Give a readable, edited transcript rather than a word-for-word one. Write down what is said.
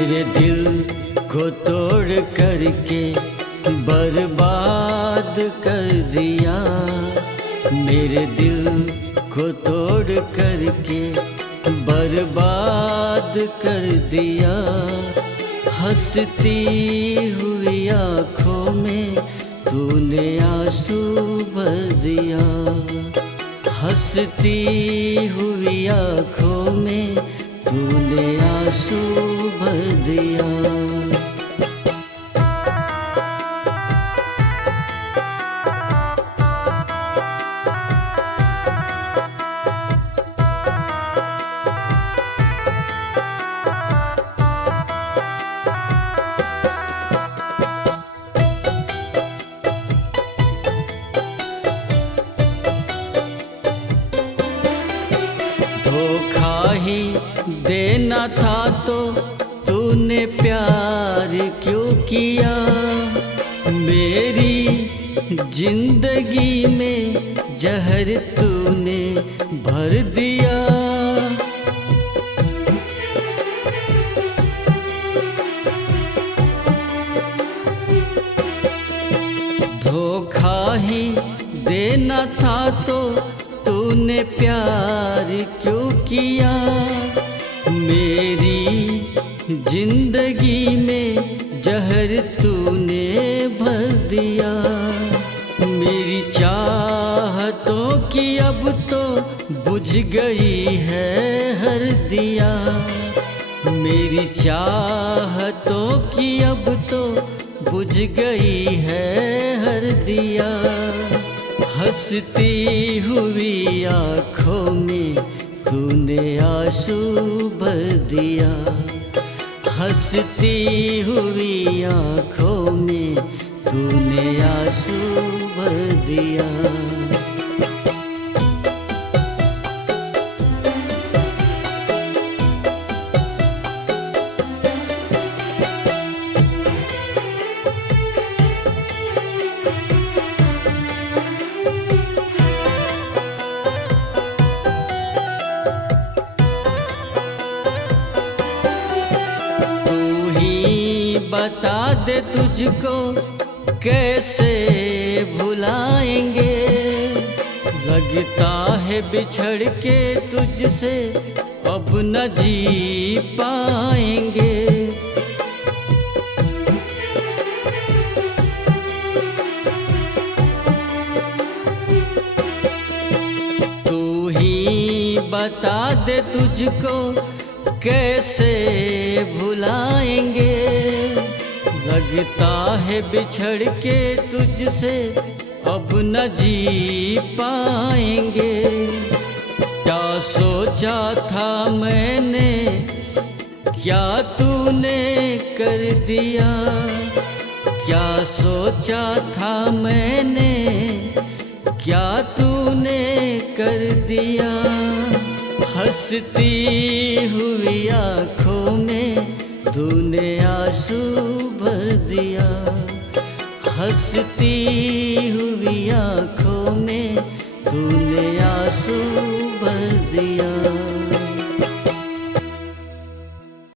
मेरे दिल को तोड़ करके बर्बाद कर दिया। मेरे दिल को तोड़ करके बर्बाद कर दिया। हंसती हुई आँखों में तूने आंसू भर दिया। हंसती हुई आँखों में तूने आंसू भर दिया। धोखा ही देना था तो तूने प्यार क्यों किया। मेरी जिंदगी में जहर तूने भर दिया। धोखा ही देना था तो तूने प्यार क्यों किया। मेरी जिंदगी में जहर तूने भर दिया। मेरी चाहतों की अब तो बुझ गई है हर दिया। मेरी चाहतों की अब तो बुझ गई है हर दिया। हंसती हुई आँखों में तूने आंसू भर दिया। हंसती हुई आँखों में तूने आंसू भर दिया। बता दे तुझको कैसे भुलाएंगे। लगता है बिछड़ के तुझसे अब न जी पाएंगे। तू ही बता दे तुझको कैसे भुलाएंगे। लगता है बिछड़ के तुझसे अब न जी पाएंगे। क्या सोचा था मैंने क्या तूने कर दिया। क्या सोचा था मैंने क्या तूने कर दिया। हंसती हुई आँखों में तूने आंसू भर दिया। हंसती हुई आँखों में तूने आंसू